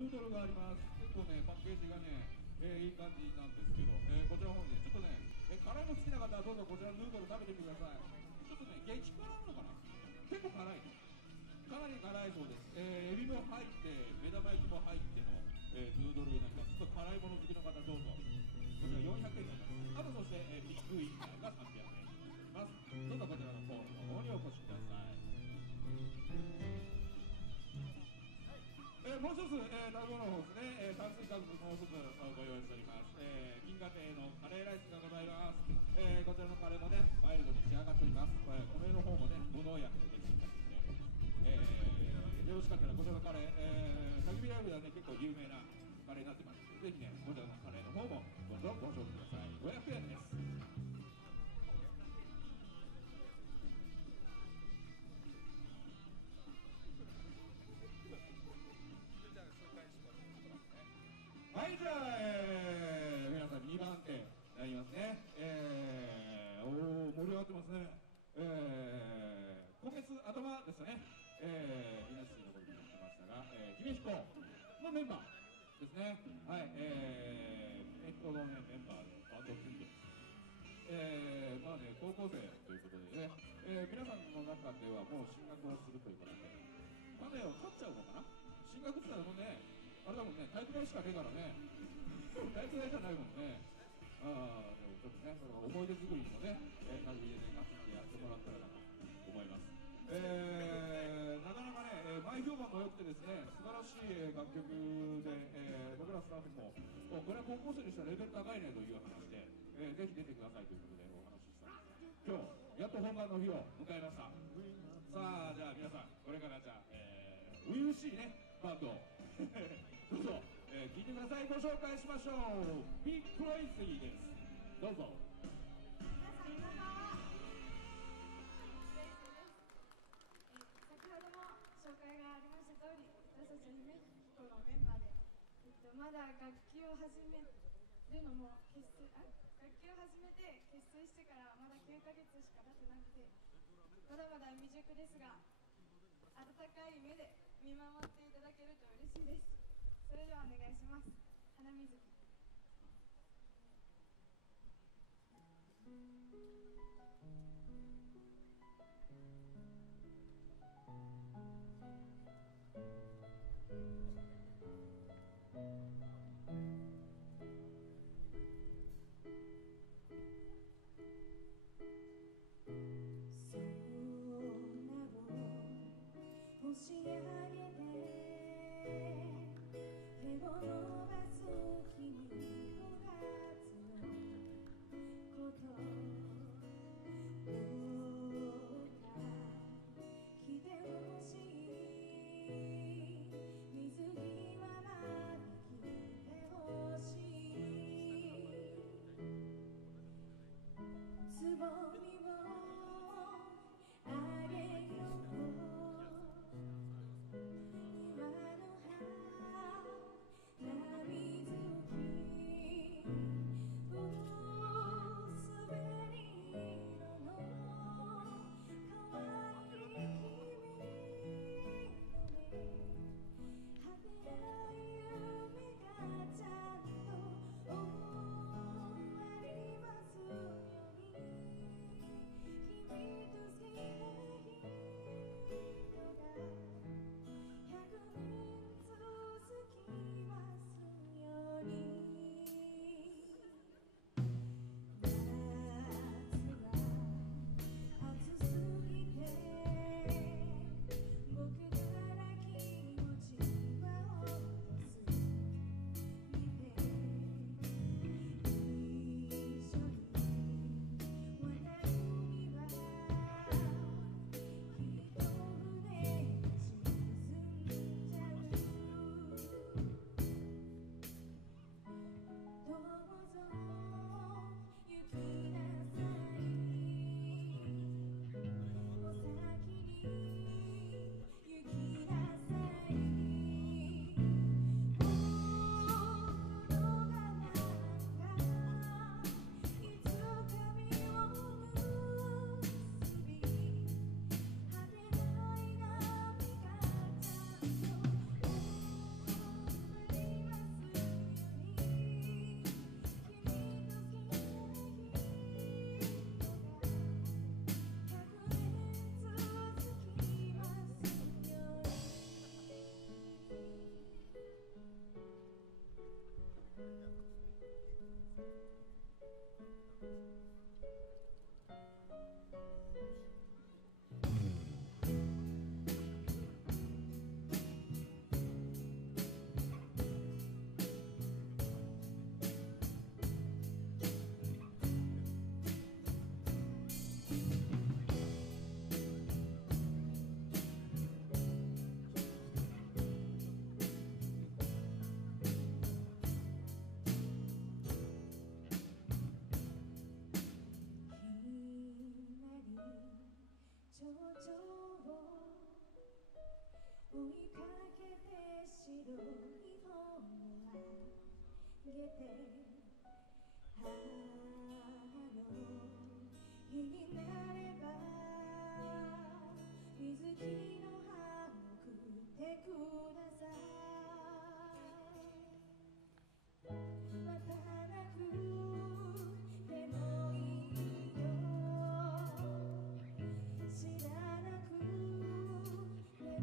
ヌードルがあります。結構ね、パッケージがね、いい感じなんですけど、こちらの方にね、ちょっとね、辛いの好きな方はどうぞこちらのヌードル食べてみてください。ちょっとね、激辛なのかな、結構辛い。かなり辛いそうです。エビも入って、目玉焼きも入っての、ヌードルになります。ちょっと辛いもの好きの方どうぞ。こちら400円になります。あとそして、ビッグウインナーが300円になります。どうぞこちらのコールの方にお越しください。もう一つ、食べ物の方ですね、炭水化物もう一つご用意しております。銀河亭のカレーライスがございます。こちらのカレーもね、マイルドに仕上がっております。米の方もね、無農薬でできていますので、よろしかったらこちらのカレー、焚き火ライブではね、結構有名なカレーになってますので、ぜひね、こちらのカレーの方もどうぞご賞味ください。500円です。はい、じゃあ、皆さん2番手になりますね。盛り上がってますね。今月頭ですね、稲市のことになってましたが、姫彦のメンバーですね。はい、姫彦の、ね、メンバーでバンドを組んでます。まあね、高校生ということでね、皆さんの中ではもう進学をするということで、種を取っちゃうのかな。進学って言ったらもうね、あれだもんね、体育大しかねえからね、体育大じゃないもんね。でもちょっとね、それは思い出作りにもね、旅でね、ガツンとやってもらったらなと思います。なかなかね、前評判も良くてですね、素晴らしい楽曲で、僕らスタッフも、これは高校生にしたらレベル高いねという話で、ぜひ出てくださいということでお話ししたんですが、今日、やっと本番の日を迎えました。さあ、じゃあ皆さん、これからじゃあ、初々しいね、バンドをどうぞ、聞いてください。ご紹介しましょう。ビッグクレイジーです。どうぞ。皆さん、こんばんは。レイスです。先ほども紹介がありました通り、私たちは姫彦のメンバーで、まだ楽器を始めるのも楽器を始めて結成してからまだ9ヶ月しか経ってなくて、まだまだ未熟ですが、温かい目で見守っていただけると嬉しいです。それではお願いします。花水木。押し上げて手を伸ばす君5月のことどうか来てほしい水追いかけて白い本をあげて母の日になれば水木の葉を送ってください。またなくてもいいよ、知らなくてもいいよ。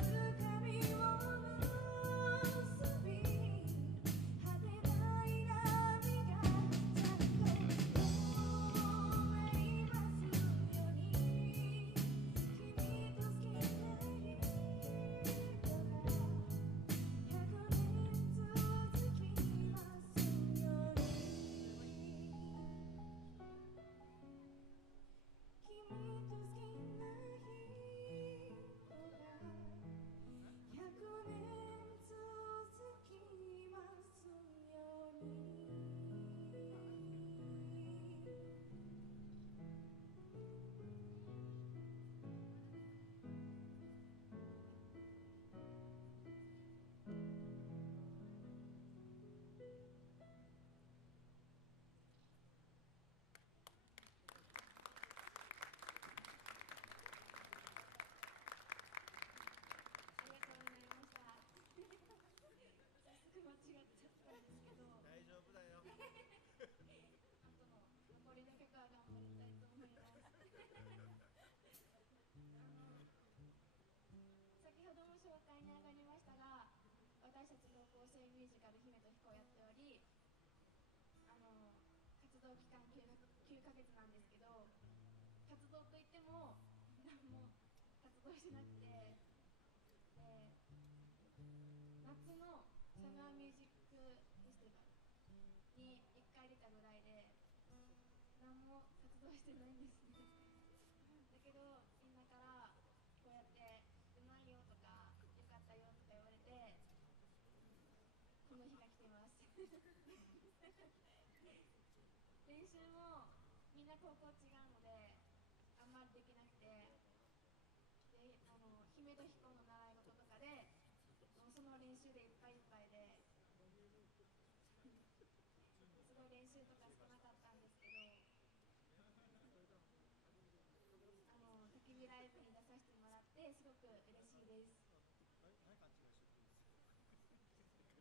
滑り色の弱い君ので果てない夢がちゃんと終わりますように。君と好きな日々が100年続きますように。いつか実を結び果てない波がちゃんと終わりますように。君と好きな日々が100年続きますように。君と好きな人が100年続きますように。ありがとうございました。早速間違っちゃったんですけど、大丈夫だよ。あとの残りの曲は頑張りたいと思います。先ほども紹介に上がりましたが、私たち高校生ミュージカル姫と彦をやっており、活動期間9ヶ月なんですけど、活動といっても何も活動してなくて、で夏のサマーミュージックフェスティバルに1回出たぐらいで何も活動してないんですね。だけどみんなからこうやってうまいよとかよかったよとか言われてこの日が来てます。練習もみんな高校違うのであんまりできなくて、で姫と彦の習い事とかでもうその練習でいっぱいいっぱいですごい練習とか少なかったんですけど、焚き火ライブに出させてもらってすごく嬉しいです。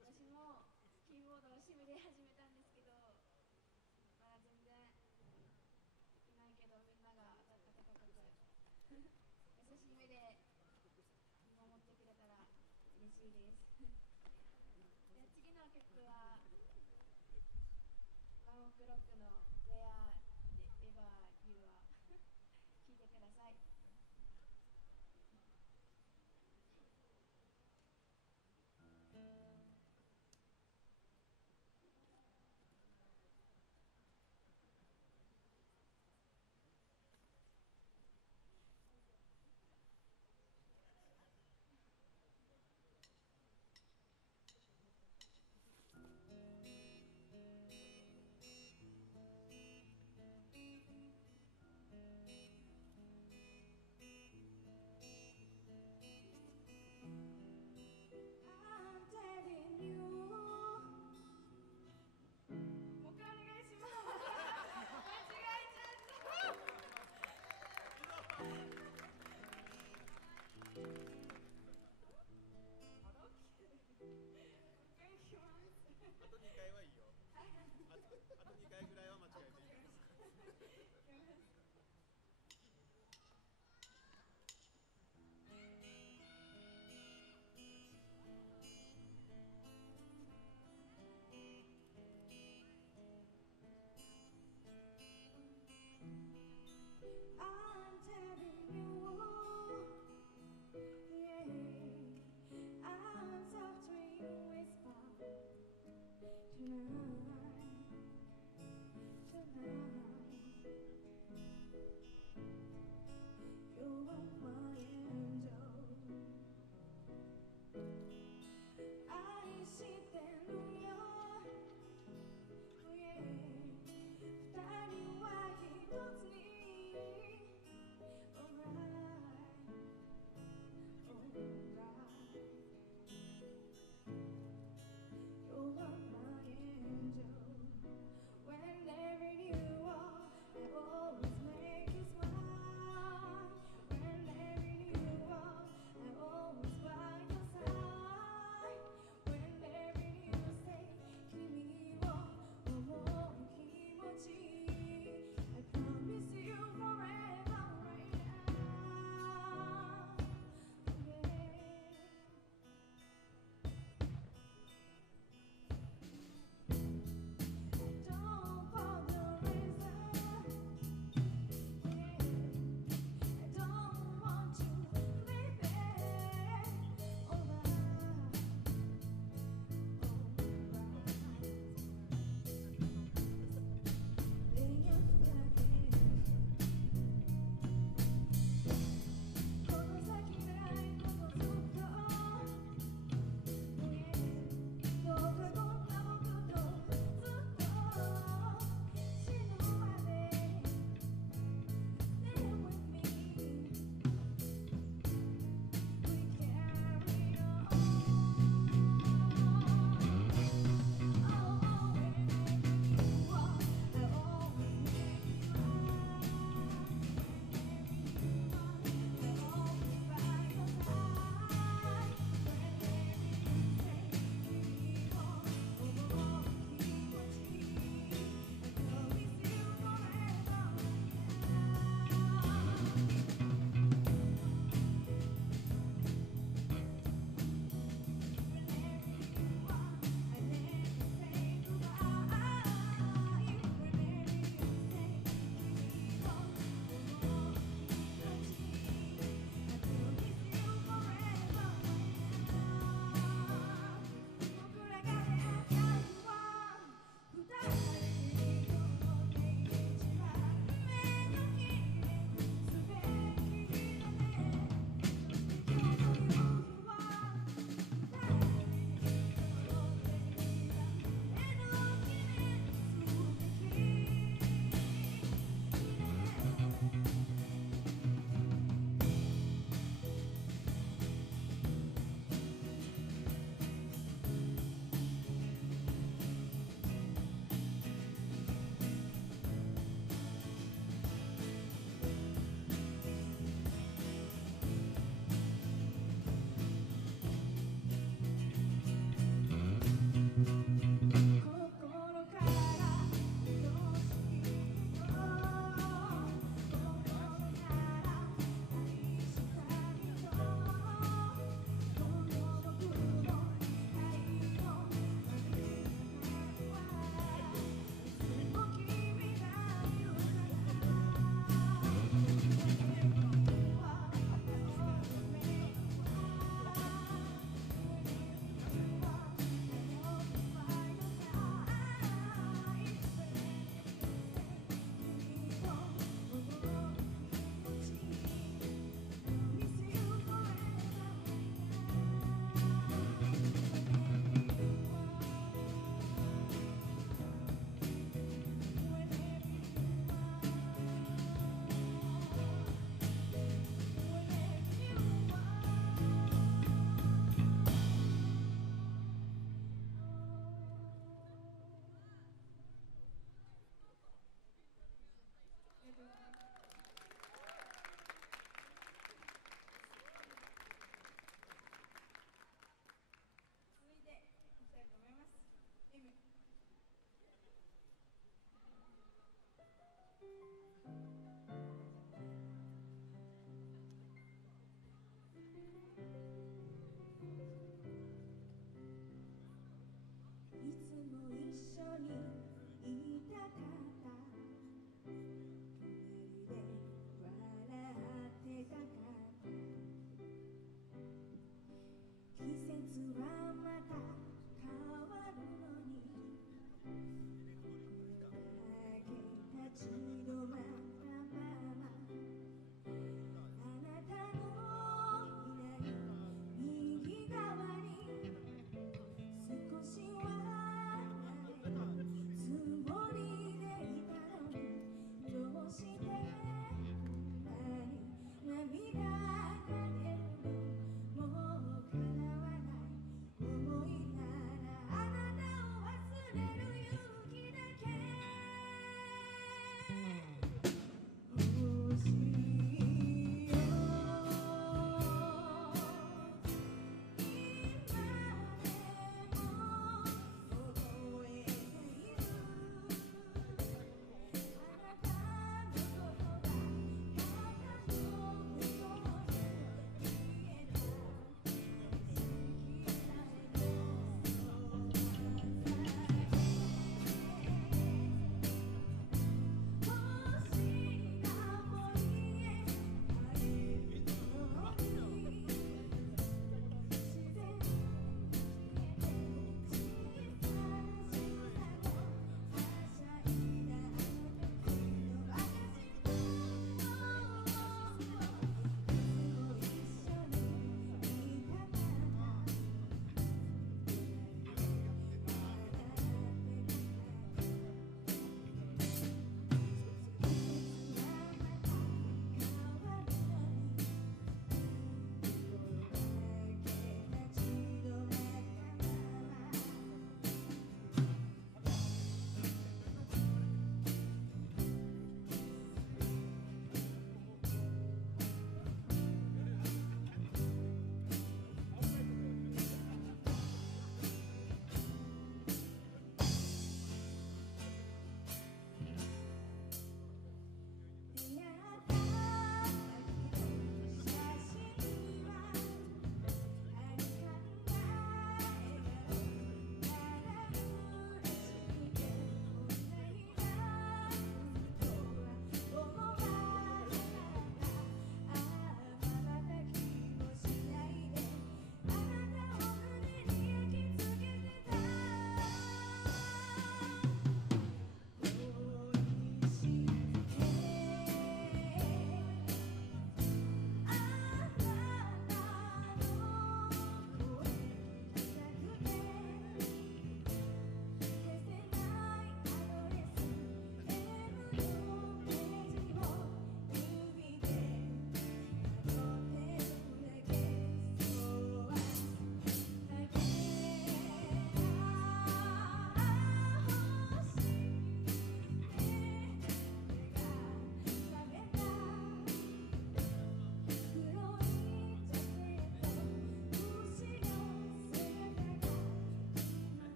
私もキーボードを趣味で始めたんですけど、まだ全然いないけどみんなが温かく優しい目で見守ってくれたら嬉しいです。で次の曲はワンオクロックの Wherever You Are 聴いてください。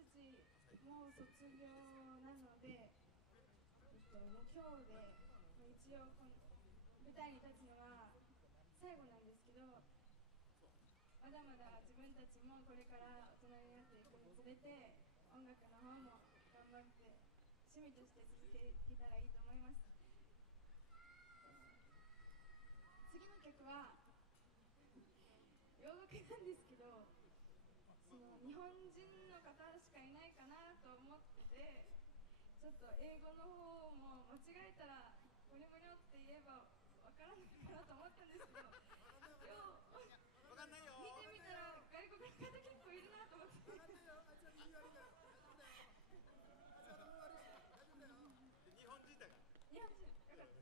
たちもう卒業なので、もう今日で一応この舞台に立つのは最後なんですけど、まだまだ自分たちもこれから大人になっていくにつれて音楽の方も頑張って趣味として続けていけたらいいと思います。次の曲は洋楽なんですけど、その日本人の方しかいないかなと思ってて、ちょっと英語の方も間違えたらゴニョゴニョって言えばわからないかなと思ったんですけど、わかんないよ。見てみたら外国の方結構いるなと思って。わかんないよ。あいつは右悪いんだよ。日本人だから。日本人よかった。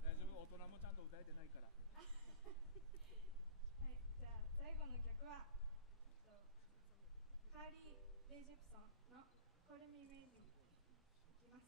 大丈夫、大人もちゃんと歌えてないから。はい、じゃあ最後の曲はカーリー・レイ・ジェプソンの「Call Me Maybe」いきます。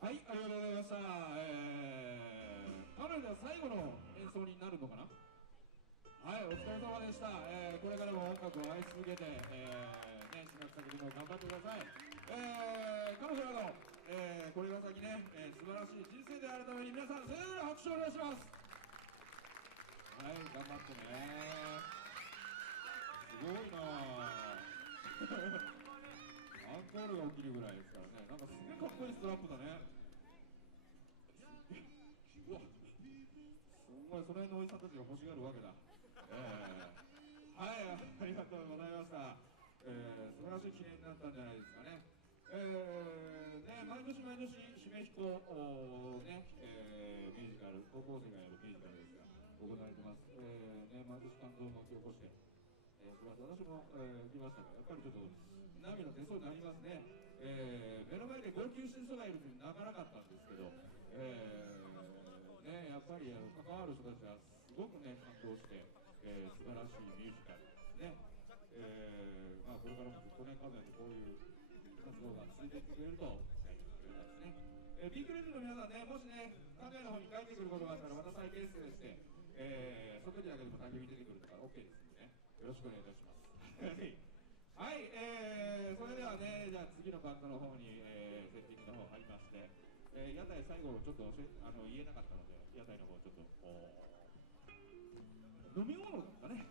はい、ありがとうございました。彼女は最後の演奏になるのかな。はい、お疲れ様でした。これからも音楽を愛し続けて、ね、進学先でも頑張ってください。彼女らの、これから先ね、素晴ららしい人生であるために皆さん全員拍手をお願いします。はい、頑張ってね。すごいなアンコールが起きるぐらいですからね。なんかすげえかっこいいストラップだね。うわ、すごい、その辺のおじさんたちが欲しがるわけだ。はい、ありがとうございました。素晴らしい記念になったんじゃないですかね。ね、毎年毎年締め彦ね、ミュージカル、高校生がやるミュージカルですが行われてます。ね、毎年感動を巻き起こして、私も、来ましたが、やっぱりちょっと涙出そうになりますね。目の前で号泣してる人がいると泣かなかったんですけど、ね、やっぱり関わる人たちはすごくね、感動して、素晴らしいミュージカルね。まあ、これからもずっとね、数えてこういう活動が続いていってくれると期待してくれますね。ビッグレディの皆さんね、もしね、関西の方に帰ってくることがあったら、また再結成して、外にだけでも焚き火出てくるとか OK ですのでね、よろしくお願いいたします。はい、それではね、じゃあ次のバンドの方に、セッティングの方入りまして、屋台最後ちょっと言えなかったので、屋台の方ちょっと飲み物ですかね、